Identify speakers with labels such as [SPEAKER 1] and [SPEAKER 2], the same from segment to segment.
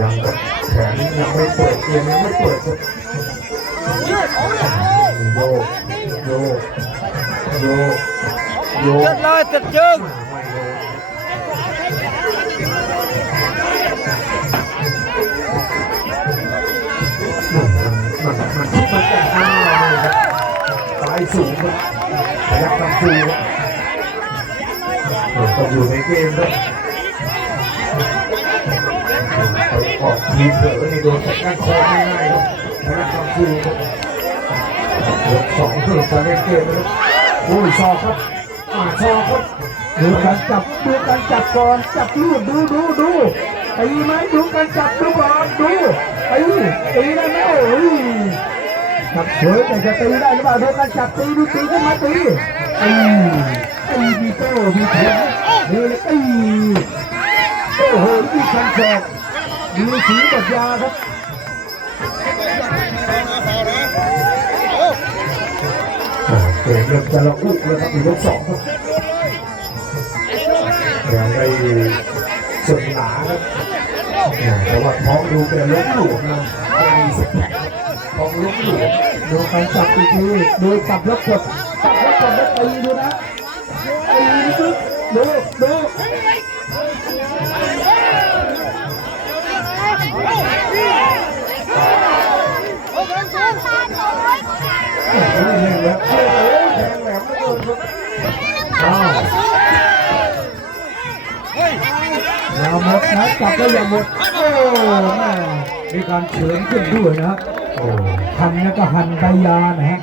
[SPEAKER 1] ยังแขนยังไม่เปิดเกมยังไม่เปิดครับโยกโยกโยกโย
[SPEAKER 2] เจ็
[SPEAKER 1] ก
[SPEAKER 2] ดเลยเจ็ดจึง
[SPEAKER 1] ไม่โยกมันมันมันที่มันแต่งหน้าเลยครับสายสูงครับพยักทำฟูครับต้องอยู่ในเกมครับไป ออกทีเผลอนี่โดนแต่ก้านคอง่ายๆครับพยักทำฟูครับยกสองเพื่อจะเล่นเกมนะครับโอ้ยซอกครับอ่าซอกครับ
[SPEAKER 3] ดูการจับดูการจับก่อนจับลูกดูดูดูตีไหมดูการจับดูก่อนดูตีตีได้ไหมโอ้ยจับเฉยแต่จะตีได้หรือเปล่าดูการจับตีดูตีขึ้นมาตีตีตีมีโต้มีแขนเฮ้ยตีโอ้โหมีคันศอก มีสีบัดยาครับ
[SPEAKER 1] เกมเริ่มจะระอุกแล้วครับอยู่ยกสองครับยังได้ส่วนหนาครับแต่ว่าท้องดูแกล้มหลวมนะม่มีสแต็กท้องล้มหลวม
[SPEAKER 3] ดูการจับอีกทีดูจับแล้วกดจับแล้วกดแล้วตีดูนะตีปึ๊บดูดู
[SPEAKER 1] นะ
[SPEAKER 3] จับแล้วอย่าหมดโอ้แม่มีการเฉือนขึ้นด้วยนะครับ
[SPEAKER 1] โอ้
[SPEAKER 3] หันแล้วก็หันใบยานะฮะ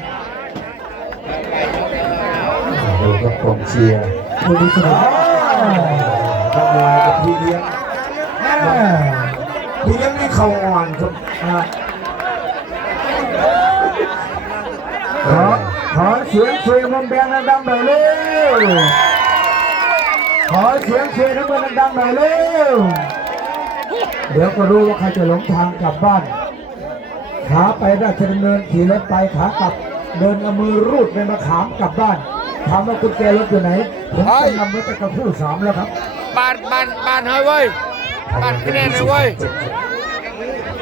[SPEAKER 1] ดูครับกองเชียร์
[SPEAKER 3] ดูดีสุด
[SPEAKER 1] อ้าวทำลายกับพี่เลี้ยงพี่เลี้ยงนี่เขาอ่อนครับ
[SPEAKER 3] ขอขอเสียงเชียร์มุมแดงดังๆหน่อยเร็ว ขอเสียงเชียร์ทั้งหมดดังๆหน่อยเร็ว เดี๋ยวก็รู้ว่าใครจะหลงทางกลับบ้าน ขาไปราชดำเนินขี่รถไปขากลับ เดินเอามือรูดในมะขามกลับบ้านถามว่ากุญแจรถอยู่ไหน ผมจะนำไว้แต่กระพู้สามแล้วครับ
[SPEAKER 2] บานบานบานเฮ้ยเว้ยบานคะแนนเลยเว้ย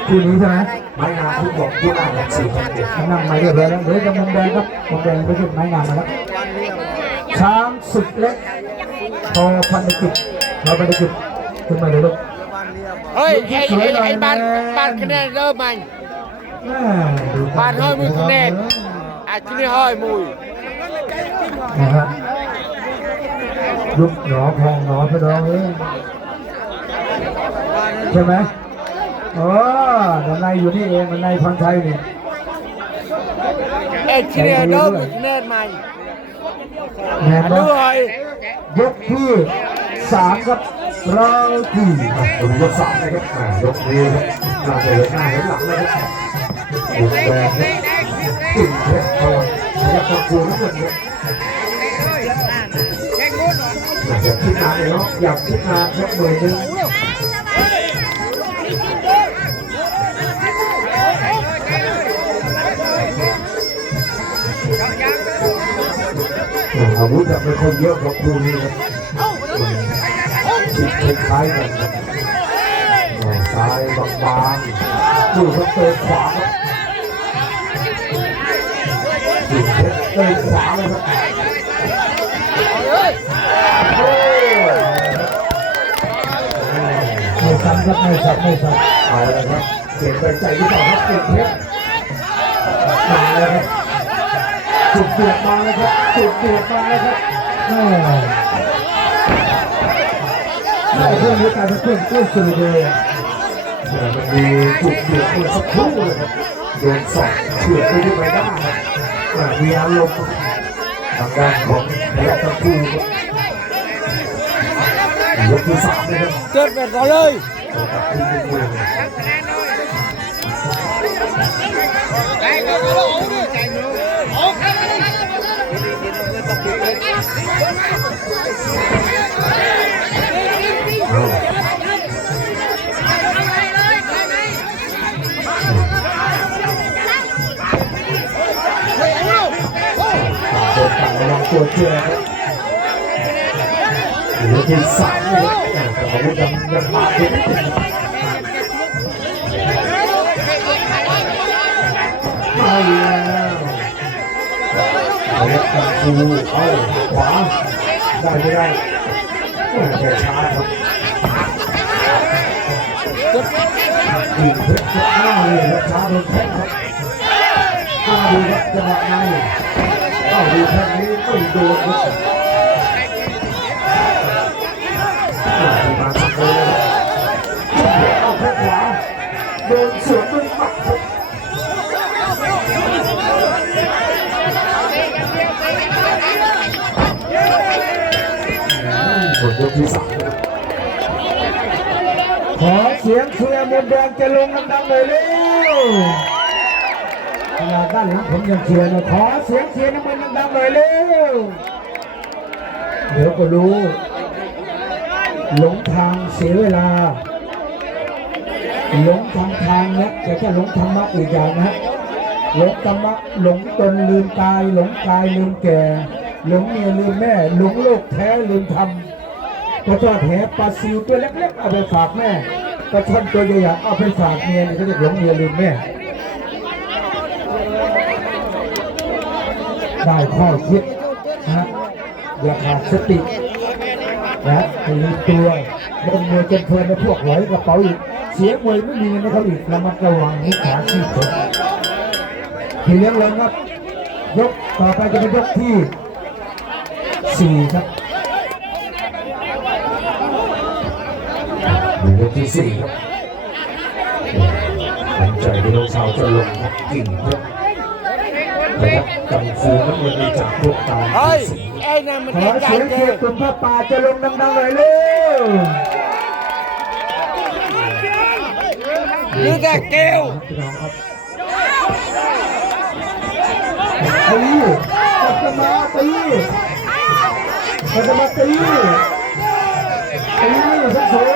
[SPEAKER 3] คู่นี้ใช่ไหม
[SPEAKER 1] ไม่นานทุกบอกผู้อ่านหนังสือครับเด็ก
[SPEAKER 3] นั่งมาเรียบร้อยแล้วเดี๋ยวจะมุมแดงครับมุมแดงไปขึ้นไม้งามมาแล้วช้างสุดเล็ก พอพันธกิจเราพันธกิจขึ้นมาเลยลูก
[SPEAKER 2] เฮ้ยไอ้ไอ้ไอ้บานบานคะแนนเริ่มมัน
[SPEAKER 3] แม่ดู
[SPEAKER 2] บานเฮ้ยมือคะแนนอาจจะไม่เฮ้ยมุย
[SPEAKER 3] นะฮะยุบหนอพองหนอพี่น้องเอ้ยใช่ไหมอ๋อด้านในอยู่นี่เองด้านในพันไทยนี่
[SPEAKER 2] ไอ้คะแนนเริ่มคะแนนมั น
[SPEAKER 3] แน่น
[SPEAKER 2] ด้
[SPEAKER 3] อน
[SPEAKER 2] วย
[SPEAKER 3] ยกที่สามครับเราที่
[SPEAKER 1] อะดูยกสามนะครับอ่ายกนี้ครับน่าจะเห็นหน้าเห็นหลังเลยครับบุกแดงครับติ่งเพชรทองพยักตะคูน้ำเงินครับอยากคิดนานเลยเนาะอยากคิดนานครับหน่วยหนึง อ่าอาวุธแบบไม่ค่อยเยอะครับครูนี่ครับคิดคล้ายๆกันครับซ้ายบางๆดูครับเตะขวาครับติ่งเพชรเตะขวาเลยครับ
[SPEAKER 3] ไม่ซ้ำครับไม่ซ้ำไม่ซ้
[SPEAKER 1] เอาลยครับเสียงไปใจหรือเปล่าครับติ่งเพชรมาเลยครับ จุดเดือดมาเลยครับจุดเดือดมาเลยครับำ
[SPEAKER 3] แม่ไอ้เครื่องนี้กลายเป็นเครื่องกู้สื่อเลย
[SPEAKER 1] แต่มันมีจุดเดือดเมื่อสักครู่เลยครับโดนสอบเฉือนไปที่ใบหน้าครับอ่ามีอารมณ์ทางด้านของพยัคฆ์ตะคูครับยกที่สามนะครับ
[SPEAKER 2] เกิดเป็นต่อเลย
[SPEAKER 1] กับทีมเมือง ตัวเชื่อครับหรือที่สามเลยอาจะยังมาที่ไม่ ถึงกังฟูเอาขวาได้ไม่ได้แต่ช้าครับยิงเพชรหน้าเลยครับช้าโดนแทงครับหน้าดูครับจังหวะในเอาดูแทงนี้ไม่โดนครับ ที่สาม
[SPEAKER 3] ขอเสียงเชียร์มนแดงจะลงดังๆหน่อยเร็วขนาดด้านหลังผมยังเชียร์เลยขอเสียงเชียร์น้ำมันดังๆหน่อยเร็วเดี๋ยวก็รู้หลงทางเสียเวลาหลงทางทางนะแต่ก็หลงธรรมะอีกอย่างนะหลงธรรมะหลงตนลืมกายหลงกายลืมแก่หลงเมียลืมแม่หลงโลกแท้ลืมธรรม ปลาทอดแหปลาซิวตัวเล็กๆเอาไปฝากแม่ปลาช่อนตัวใหญ่ๆเอาไปฝากเมียนี่เขาเรียกหลงเมียลืมแม่ได้ข้อคิดนะอย่าขาดสตินะให้ลืมตัวเล่นมวยจนเพลินในพวกหอยกระเป๋าอีกเสียมวยไม่มีนะครับอีกระมัดระวังมิจฉาชีพผมทีเลี้ยงเลยครับยกต่อไปจะเป็นยกที่สี่ครับ
[SPEAKER 1] ยกที่สี่ครับหลังใจที่น้องสาวจะลงครับกิ่งครับนะครับกังฟูน้ำเงินในจากพวกตา
[SPEAKER 2] เฮ้ยไอ้นั่นมัน
[SPEAKER 3] ขอ
[SPEAKER 2] เป็นกา
[SPEAKER 3] เสีย
[SPEAKER 2] รงเก
[SPEAKER 3] เชีย
[SPEAKER 2] ม
[SPEAKER 3] ร์กลุ่มผ้าป่าจะลงดังๆหน่อยเร็ว
[SPEAKER 2] หรือแต่เกล
[SPEAKER 3] พี่น้องครับตีปัตมาตีปัตมาตีตีสุดสูง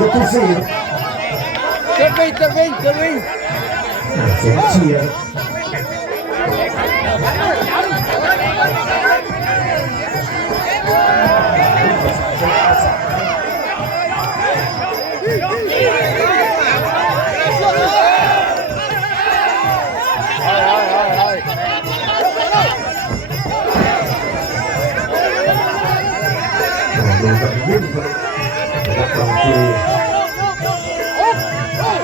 [SPEAKER 1] ยกที่สี่
[SPEAKER 2] จะวิ่งจะวิ่งจะวิ่ง
[SPEAKER 1] เสียงเชียร์ดูกันยิ่งครับกังฟู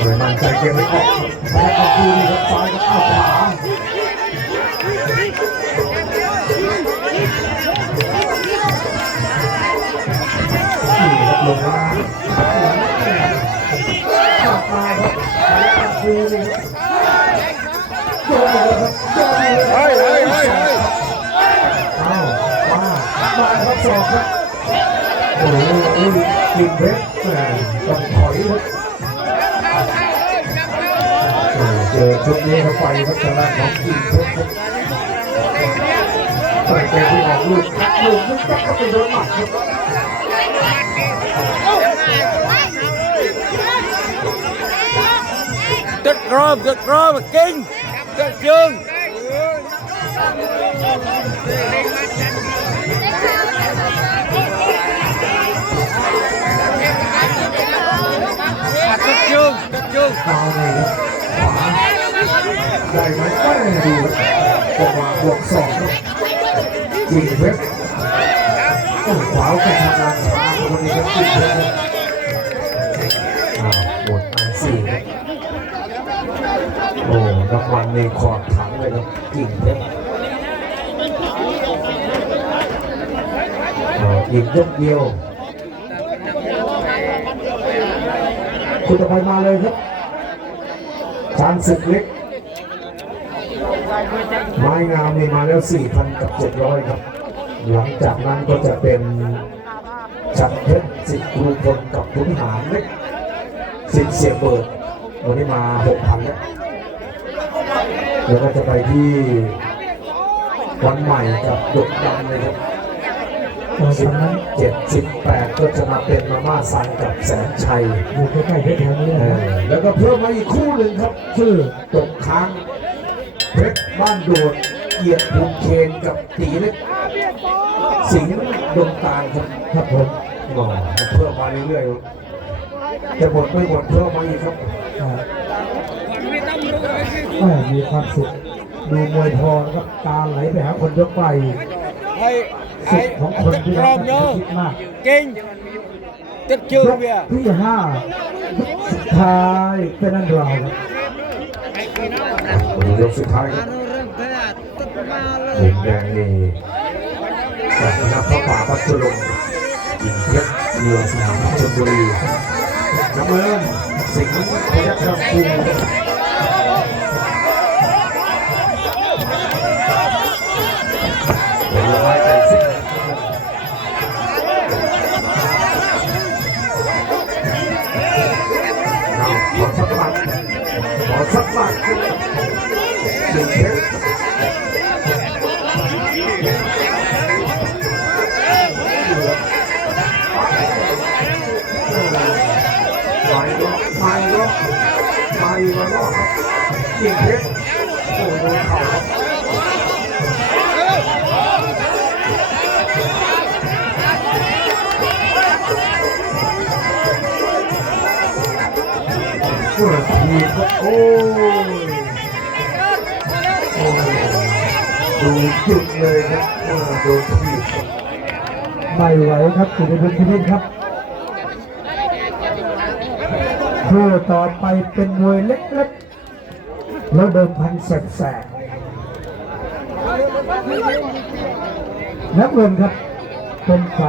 [SPEAKER 1] เลยมันใจเกมไม่ออกแต่กังฟูนี่ครับซ้ายกับอ้าวขวานี่ลงมาขับมาครับขับฟูนี่ครับโอ้โหกินเพชรแหมต้องถอยครับโอ้เจอชุดนี้เข้าไปครับชนะของกินเพชรครับใส่เกมที่ออกลูกลูกลูกตักก็ไปโดนหมัดครับ
[SPEAKER 2] ตึกกรอบตึกกรอบกิ้งตึกยืง
[SPEAKER 1] ได้ไหมไม่ดูบจังหวะบวกสองครับกินเพชรโอ้ขวาแกทำงานช้าครับวันนี้ครับกินเพชรอ้าวหมดอันสี่โอ้รางวัลในขอบถังเลยครับกิ่งเพชรอีกยกเดียว คุณต่อไปมาเลยครับชานศึกเล็ก ไม้งามนี่มาแล้ว 4,000 กับ 700 ครับ หลังจากนั้นก็จะเป็นชัดเพชรสิทธิ์ครูพลกับขุนหารเล็กสิทธิ์เสียเบิร์ดวันนี้มา 6,000 แล้วแล้วก็จะไปที่วันใหม่กับดกดำเลยครับ
[SPEAKER 3] ตอนนั้น
[SPEAKER 1] เจ็ดสิบแปดก็จะมาเป็นมาม่าซันกับแสนชัย
[SPEAKER 3] อยู่ใกล้ๆเพชรแถวนี้
[SPEAKER 1] เอ
[SPEAKER 3] นะ
[SPEAKER 1] อแล้วก็เพิ่มมาอีกคู่หนึ่งครับ ชื่อตกค้าง เพชรบ้านโดดเกียรติภูมิเคนกับตีเล็กสิงห์ดงตาลครับ
[SPEAKER 3] ครับผม
[SPEAKER 1] ก็เพิ่มมาเรื่อยๆจะหมดไม่หมดเพิ่มมาอีกครับ
[SPEAKER 3] อ่าแม่มีความสุขดูมวยทองครับตาไหลไปหาคนยกไป
[SPEAKER 2] Hay
[SPEAKER 3] สุข
[SPEAKER 2] hay
[SPEAKER 3] ของคน
[SPEAKER 2] Tức
[SPEAKER 3] ที่รัก
[SPEAKER 2] cơm
[SPEAKER 3] กัน
[SPEAKER 2] nhớ
[SPEAKER 3] คิดมาก
[SPEAKER 2] Kinh Tức
[SPEAKER 3] ย
[SPEAKER 2] chưa
[SPEAKER 3] ก
[SPEAKER 2] kìa
[SPEAKER 3] ที่ห้าสุดท้ายเป็นอันเราครับ
[SPEAKER 1] ยกสุดท้ายครับมุมแดงนี่กับนักพระป่าพัชรลมยิงเพชรเรือสนามชลบุรีน้ำเงินสิงห์พยัคฆ์คำ มากแล้วครับยิงเพชรโอ้โหเข่าโอ้โหดูจุดเลยครับโดนทีบครับ
[SPEAKER 3] ไม่ไหวครับสุดเป็นชีวิตครับ คู่ต่อไปเป็นมวยเล็กๆ แล้วเดิมพันแสบๆนักเรียนครับเป็นฝ่าย